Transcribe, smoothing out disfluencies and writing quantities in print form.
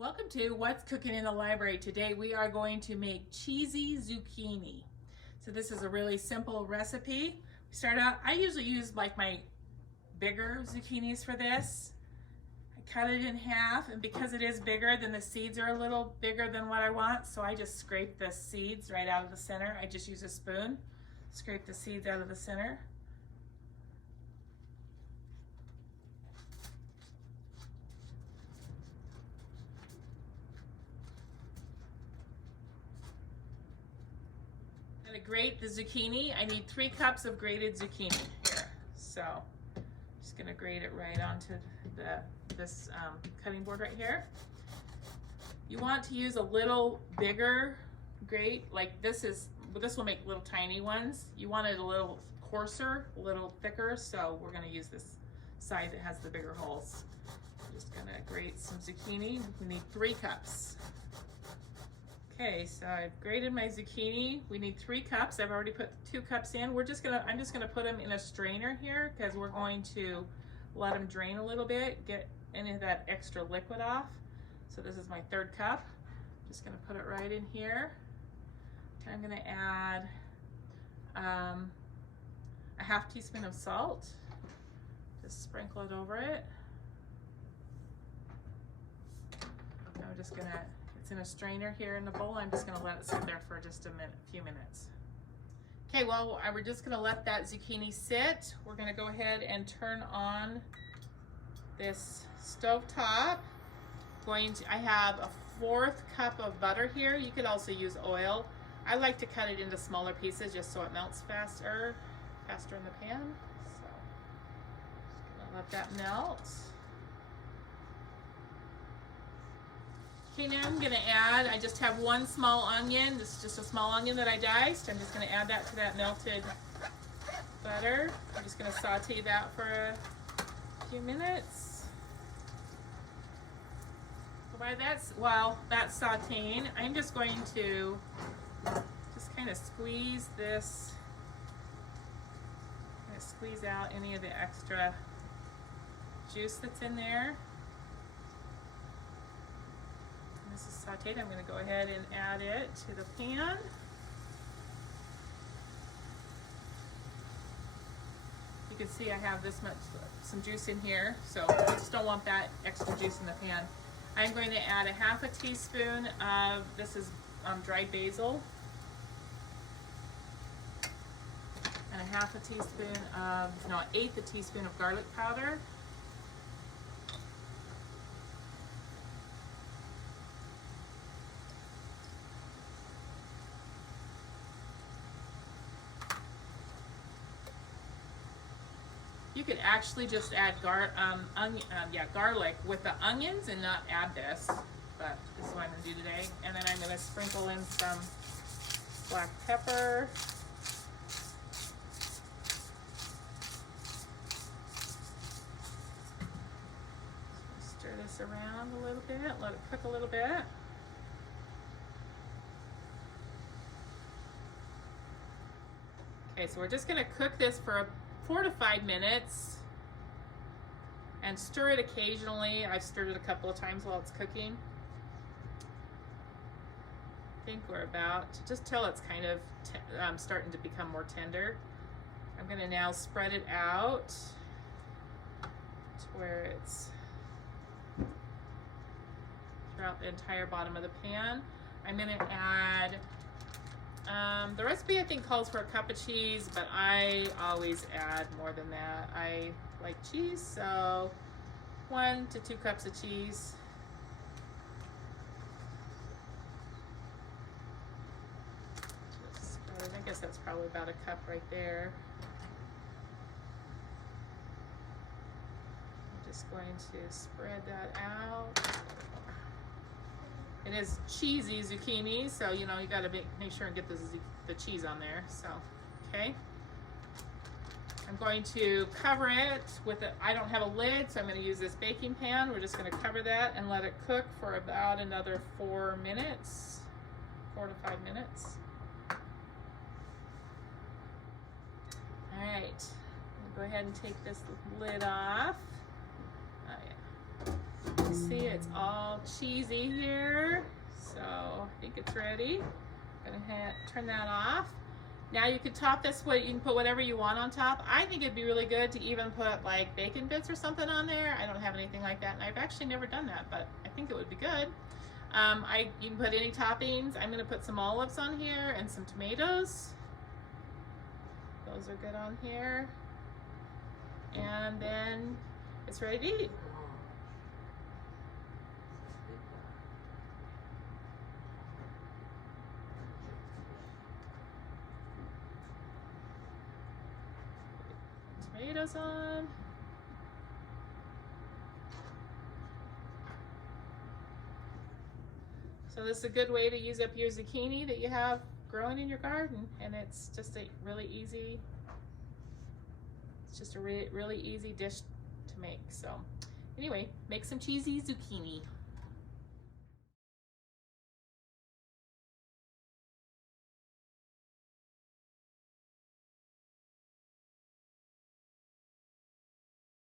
Welcome to What's Cooking in the Library. Today we are going to make cheesy zucchini. So this is a really simple recipe. We start out, I usually use like my bigger zucchinis for this. I cut it in half, and because it is bigger, then the seeds are a little bigger than what I want, so I just scrape the seeds right out of the center. I just use a spoon, scrape the seeds out of the center. I'm going to grate the zucchini. I need 3 cups of grated zucchini here. So I'm just going to grate it right onto this cutting board right here. You want to use a little bigger grate, like this will make little tiny ones. You want it a little coarser, a little thicker, so we're going to use this side that has the bigger holes. I'm just going to grate some zucchini. We need 3 cups. Okay, so I've grated my zucchini. We need 3 cups. I've already put 2 cups in. I'm just gonna put them in a strainer here because we're going to let them drain a little bit, get any of that extra liquid off. So this is my 3rd cup. Just gonna put it right in here. I'm gonna add a half teaspoon of salt. Just sprinkle it over it. I'm just gonna, it's in a strainer here in the bowl. I'm just gonna let it sit there for just a few minutes. Okay, well, we're just gonna let that zucchini sit. We're gonna go ahead and turn on this stove top. I have a 4th cup of butter here. You could also use oil. I like to cut it into smaller pieces just so it melts faster in the pan. So just gonna let that melt. Okay, now I'm gonna add, I just have 1 small onion. This is just a small onion that I diced. I'm just gonna add that to that melted butter. I'm just gonna saute that for a few minutes. While that's sauteing, I'm just going to just kind of squeeze this, squeeze out any of the extra juice that's in there. This is sauteed. I'm going to go ahead and add it to the pan. You can see I have this much, some juice in here, so I just don't want that extra juice in the pan. I'm going to add a half a teaspoon of, this is dried basil, and a half a teaspoon of, no, 1/8 a teaspoon of garlic powder. You could actually just add garlic with the onions and not add this, but this is what I'm going to do today. And then I'm going to sprinkle in some black pepper. Stir this around a little bit, let it cook a little bit. Okay, so we're just going to cook this for 4 to 5 minutes and stir it occasionally. I've stirred it a couple of times while it's cooking. I think we're about, just till it's kind of starting to become more tender. I'm going to now spread it out to where it's throughout the entire bottom of the pan. I'm going to add the recipe I think calls for a cup of cheese, but I always add more than that. I like cheese, so 1 to 2 cups of cheese. I guess that's probably about a cup right there. I'm just going to spread that out. It is cheesy zucchini, so you know you got to make sure and get the cheese on there. So, okay. I'm going to cover it with I don't have a lid, so I'm going to use this baking pan. We're just going to cover that and let it cook for about another 4 minutes, 4 to 5 minutes. All right, go ahead and take this lid off. Oh yeah. See, it's all cheesy here. So I think it's ready. I'm gonna turn that off. Now you can top this with, you can put whatever you want on top. I think it'd be really good to even put like bacon bits or something on there. I don't have anything like that, and I've actually never done that, but I think it would be good. You can put any toppings. I'm gonna put some olives on here and some tomatoes. Those are good on here. And then it's ready to eat. Tomatoes on. So this is a good way to use up your zucchini that you have growing in your garden, and it's just a really easy, it's just a really easy dish to make. So anyway, make some cheesy zucchini.